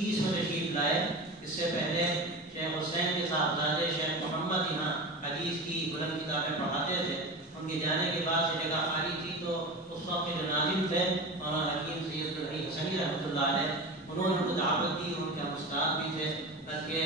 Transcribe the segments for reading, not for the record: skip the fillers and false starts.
30 میں تشریف لائے. اس سے پہلے شیخ حسین کے صاحبزادے شیخ محمد یہاں حدیث کی بلند کتابیں پڑھاتے تھے. ان کے جانے کے بعد سے جگہ خالی تھی تو اس وقت کے جو ناظم تھے مولانا حکیم سید الحی حسنی رحمۃ اللہ علیہ, انہوں نے ان کو دعوت دی. ان کے استاد بھی تھے, بلکہ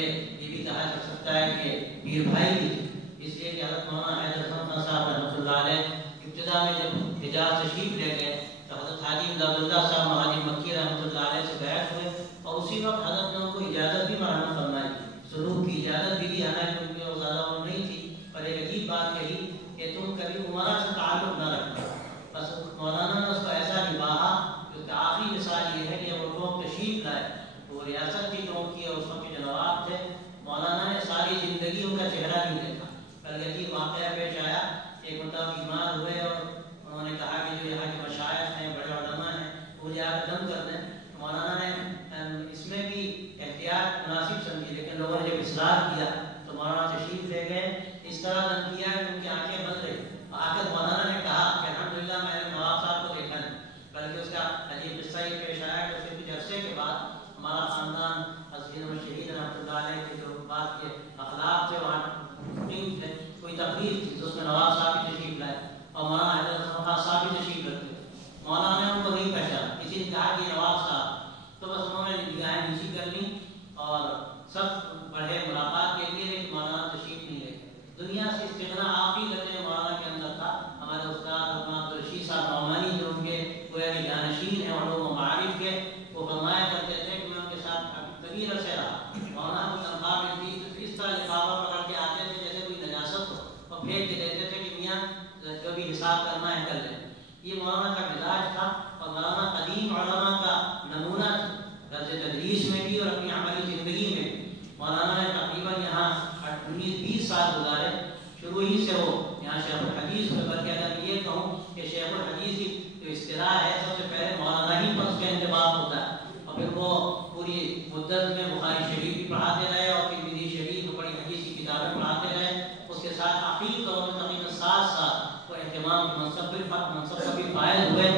یہ بھی کہا جا سکتا ہے کہ پیر بھائی بھی تھے, اس لیے کہ حضرت مولانا حیدر حسن خان صاحب رحمۃ اللہ علیہ ابتدا میں جب حجاز تشریف لے گئے تو حضرت حاجی امداد اللہ صاحب مہاجر مکی رحمۃ اللہ علیہ سے بیعت ہوئے, اور اسی وقت حضرت نے ان کو اجازت بھی مرحمت فرمائی, سلوک کی اجازت بھی دی. حالانکہ ان کی وہ زیادہ عمر نہیں تھی, پر ایک عجیب بات کہی کہ تم کبھی عمرہ سے تعلق نہ رکھنا. بس مولانا نے اس کو ایسا نبھایا کہ آخری مثال یہ ہے کہ وہ لوگ تشریف لائے تو وہ ریاست کی لوگ کی, اور اس وقت کے جو نواب تھے مولانا نے ساری زندگی ان کا چہرہ نہیں دیکھا. کل عجیب واقعہ پیش آیا, ایک مرتبہ بیمار ہوئے اور انہوں نے کہا کہ جو یہاں کے مشائخ ہیں, بڑے علماء ہیں, وہ جا کر دم کر دیں. مولانا نے اس میں بھی احتیاط مناسب سمجھی, لیکن لوگوں نے جب اصرار کیا تو مولانا تشریف لے گئے. اس طرح دم کیا کہ ان کی آنکھیں بند رہی. آ کر مولانا نے کہا کہ الحمدللہ میں نے نواب صاحب کو دیکھا نہیں. بلکہ اس کا عجیب قصہ یہ پیش آیا کہ اس کے کچھ عرصے کے بعد ہمارا خاندان حسین شہید رحمۃ اللہ علیہ کے جو بات کے اخلاق تھے وہاں تھے, کوئی تقریر تھی تو اس میں نواب صاحب بھی تشریف لائے اور مولانا حیدر حسن خان صاحب بھی تشریف رکھتے. مولانا نے ان کو نہیں پہچانا, کسی نے کہا کہ نواب صاحب, تو بس انہوں نے نگاہیں نیچی کر لی اور سب بڑھے ملاقات کے لیے, لیکن مولانا تشریف نہیں لے گئے. دنیا سے استغنا آخری درجے مولانا کے اندر تھا. ہمارے استاد عبدالرشید صاحب نعمانی جو ان کے گویا کہ جانشین ہیں علوم و معارف کے, وہ فرمایا کرتے تھے کہ میں ان کے ساتھ طویل عرصے رہا. مولانا کو تنخواہ ملتی تو اس طرح لفافہ پکڑ کے آتے تھے جیسے کوئی نجاست ہو, اور پھینک کے دیتے تھے کہ میاں جو بھی حساب کرنا ہے کر لیں. یہ مولانا کا مزاج تھا, اور مولانا قدیم علماء کا نمونہ تھا, درس تدریس میں بھی اور اپنی عملی زندگی میں بھی. مولانا نے تقریباً یہاں 19-20 سال گزارے. شروع ہی سے وہ یہاں شیخ الحدیث میں, بلکہ اگر یہ کہوں کہ شیخ الحدیث کی جو اصطلاح ہے سب سے پہلے مولانا ہی پر اس کا انتباہ ہوتا ہے, اور پھر وہ پوری مدت میں بخاری شریف بھی پڑھاتے رہے اور ترمذی شریف میں بڑی حدیث کی کتابیں پڑھاتے رہے. اس کے ساتھ آخری دور میں تقریباً 7 سال وہ اہتمام کے منصب کا بھی فائز ہوئے,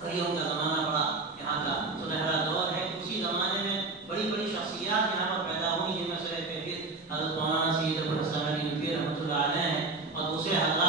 اور یہ ان کا زمانہ بڑا یہاں کا سنہرا دور ہے. اسی زمانے میں بڑی بڑی شخصیات یہاں پر پیدا ہوئی, جن میں سے حضرت مولانا سید ابوالحسن علی ندوی رحمۃ اللہ علیہ ہیں, اور دوسرے حضرات